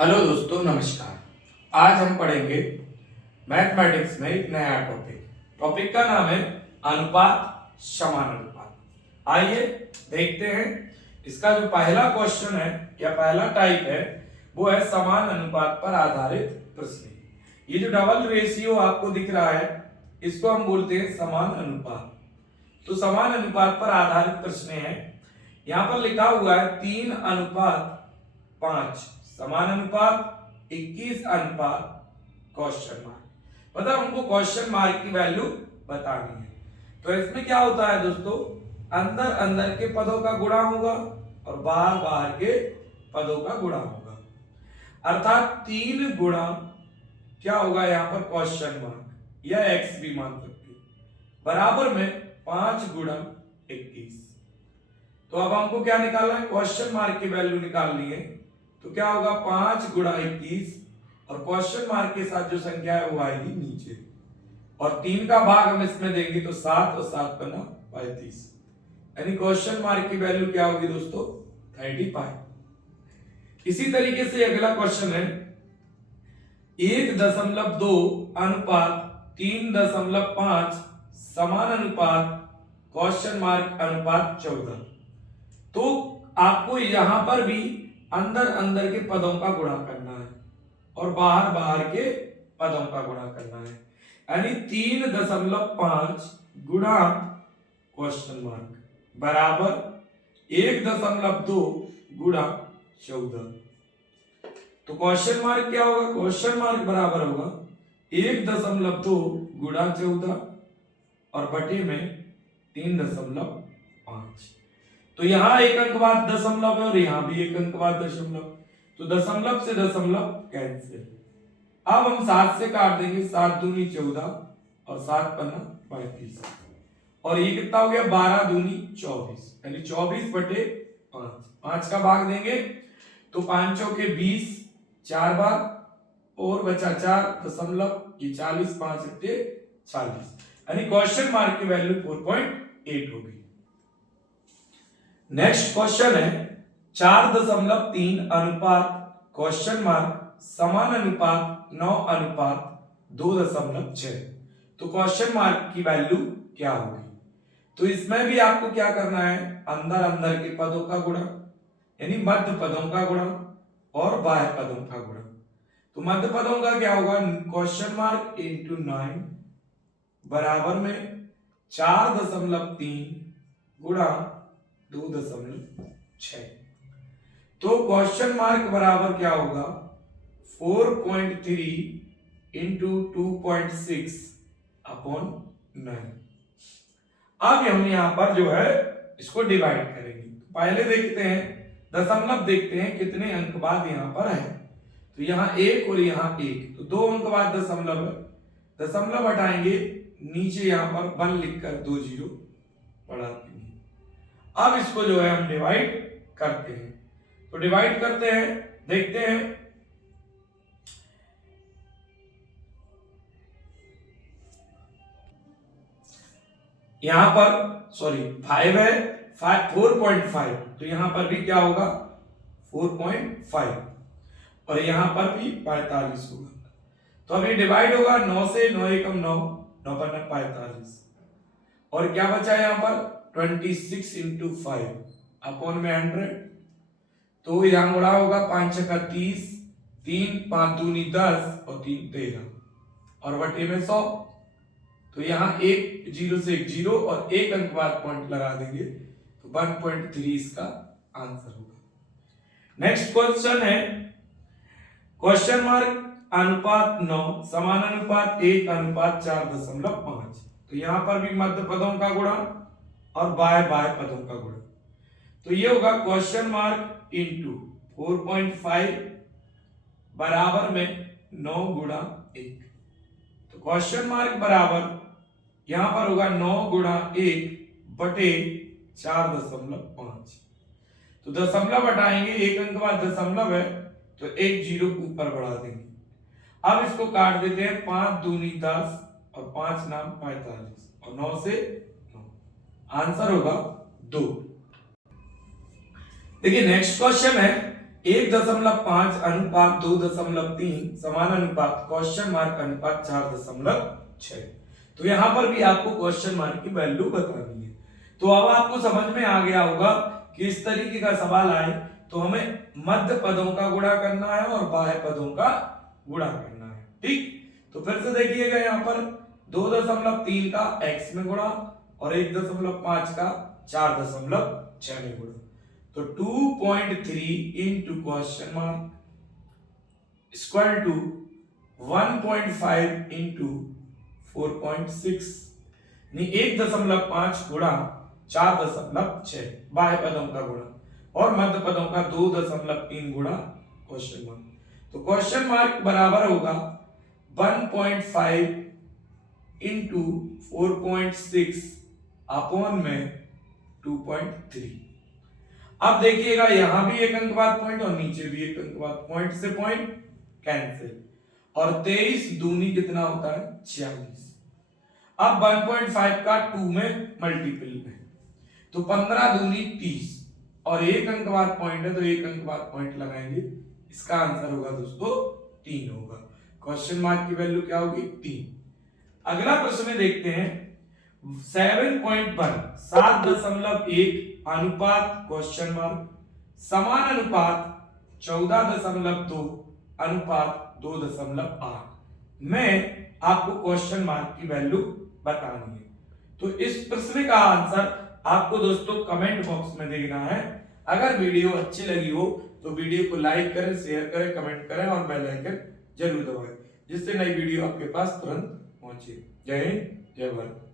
Hello दोस्तों, नमस्कार। आज हम पढ़ेंगे मैथमेटिक्स में एक नया टॉपिक का नाम है अनुपात, समान अनुपात। आइए देखते हैं। इसका जो पहला क्वेश्चन है या पहला टाइप है वो है समान अनुपात पर आधारित प्रश्न। ये जो डबल रेशियो आपको दिख रहा है इसको हम बोलते हैं समान अनुपात। तो समान अनुपात पर आधारित प्रश्न है। यहाँ पर लिखा हुआ है 3:5 समान अनुपात 21 अनुपात क्वेश्चन मार्क। मतलब हमको क्वेश्चन मार्क की वैल्यू बतानी है। तो इसमें क्या होता है दोस्तों, अंदर अंदर के पदों का गुणा होगा और बाहर बाहर के पदों का गुणा होगा। अर्थात 3 गुणा क्या होगा यहाँ पर क्वेश्चन मार्क या एक्स भी मान सकते बराबर में 5 गुणा 21। तो अब हमको क्या निकालना है, क्वेश्चन मार्क की वैल्यू निकालनी है। तो क्या होगा 5 गुणा 21 और क्वेश्चन मार्क के साथ जो संख्या है वो आएगी नीचे और 3 का भाग हम इसमें देंगे तो 7 और 7 बना 35। यानी क्वेश्चन मार्क की वैल्यू क्या होगी दोस्तों 35। इसी तरीके से अगला क्वेश्चन है 1.2 अनुपात 3.5 समान अनुपात क्वेश्चन मार्क अनुपात 14। तो आपको यहां पर भी अंदर अंदर के पदों का गुणा करना है और बाहर बाहर के पदों का गुणा करना है। यानी 3.5 गुणा क्वेश्चन मार्क बराबर 1.2 गुणा 14। तो क्वेश्चन मार्क क्या होगा, क्वेश्चन मार्क बराबर होगा 1.2 गुणा 14 और बटे में 3.5। तो यहां एक अंक बाद दशमलव है और यहां भी एक अंक बाद दशमलव, तो दशमलव से दशमलव कैंसिल। अब हम 7 से काट देंगे, 7 दूनी 14 और 7 पन्ना 35 और ये कितना हो गया 12 दूनी 24 यानी 24 बटे 5। 5 का भाग देंगे तो 5 चौके 20 4 बार और बचा 4 दशमलव ये 40 5 बटे 40 यानी क्वेश्चन मार्क की वैल्यू 4.8 होगी। नेक्स्ट क्वेश्चन है 4.3 अनुपात क्वेश्चन मार्क समान अनुपात 9 अनुपात 2.6। तो क्वेश्चन मार्क की वैल्यू क्या होगी। तो इसमें भी आपको क्या करना है, अंदर अंदर के पदों का गुणा यानी मध्य पदों का गुणा और बाह्य पदों का गुणा। तो मध्य पदों का क्या होगा, क्वेश्चन मार्क इंटू 9 बराबर में 4.3 गुणा 2.6। तो क्वेश्चन मार्क बराबर क्या होगा 4.3 इंटू 2.6 अपॉन 9। अब हम यहां पर जो है इसको डिवाइड करेंगे। पहले देखते हैं दशमलव, देखते हैं कितने अंक बाद यहां पर है। तो यहां 1 और यहां 1 तो 2 अंक बाद दशमलव है। दशमलव हटाएंगे, नीचे यहां पर 1 लिखकर 2 जीरो बढ़ा देंगे। अब इसको जो है हम डिवाइड करते हैं। तो डिवाइड करते हैं, देखते हैं यहां पर 5 है 4.5 तो यहां पर भी क्या होगा 4.5 और यहां पर भी 45 होगा। तो अभी डिवाइड होगा 9 से 9 एकम 9 9 पर 45 और क्या बचा यहां पर 26 इंटू 5 अपॉन में 100। तो यहां गुणा होगा 5 छक्का 30 3 5 दूनी 10 और 3 13 और बटे में 100। तो यहां एक जीरो से एक जीरो और एक अंक बाद पॉइंट लगा देंगे तो 1.3 इसका आंसर होगा। नेक्स्ट क्वेश्चन है क्वेश्चन मार्क अनुपात 9 समान अनुपात 1 अनुपात 4.5। तो यहां पर भी मध्य पदों का गुणा और बाह्य बाह्य पदों का गुणा। तो ये होगा क्वेश्चन मार्क इंटू 4.5 बराबर में 9 गुणा 1। तो क्वेश्चन मार्क बराबर यहां पर होगा 9 गुणा 1 बटे 4.5। तो दशमलव हटाएंगे, एक अंक बाद दशमलव है तो एक जीरो ऊपर बढ़ा देंगे। अब इसको काट देते हैं, 5 दूनी 10 और 5 नाम 45 और 9 से 9 आंसर होगा 2। देखिए नेक्स्ट क्वेश्चन है 1.5 अनुपात 2.3 समानुपात क्वेश्चन मार्क अनुपात 4.6। तो यहां पर भी आपको क्वेश्चन मार्क की वैल्यू बतानी है। तो अब आपको समझ में आ गया होगा कि इस तरीके का सवाल आए तो हमें मध्य पदों का गुणा करना है और बाह्य पदों का गुणा करना है। ठीक, तो फिर से देखिएगा यहाँ पर 2.3 का x में गुणा और 1.5 का 4.6 में गुणा। तो 2.3 into question mark equal to 1.5 into 4.6 यानी 1.5 गुणा 4.6 बाह्य पदों का गुणा और मध्य पदों का 2.3 गुणा क्वेश्चन मार्क। तो क्वेश्चन मार्क बराबर होगा 1.5 इंटू 4.6 अपॉन में 2.3। अब देखिएगा यहां भी एक अंक बाद पॉइंट और नीचे भी एक अंक बाद पॉइंट से पॉइंट कैंसिल और 23 दूनी कितना होता है 46। अब 1.5 का 2 में मल्टीपल है तो 15 दूनी 30 और एक अंक बाद पॉइंट है तो एक अंक बाद पॉइंट लगाएंगे। इसका आंसर होगा दोस्तों 3 होगा। क्वेश्चन मार्क की वैल्यू क्या होगी 3। अगला प्रश्न में देखते हैं 7.1 7.1 अनुपात क्वेश्चन मार्क समान अनुपात 14.2 अनुपात 2.8 में आपको क्वेश्चन मार्क की वैल्यू बतानी है। तो इस प्रश्न का आंसर आपको दोस्तों कमेंट बॉक्स में देना है। अगर वीडियो अच्छी लगी हो तो वीडियो को लाइक करें, शेयर करें, कमेंट करें और बेल आइकन जरूर दबाएं जिससे नई वीडियो आपके पास तुरंत पहुंचे। जय हिंद, जय भारत।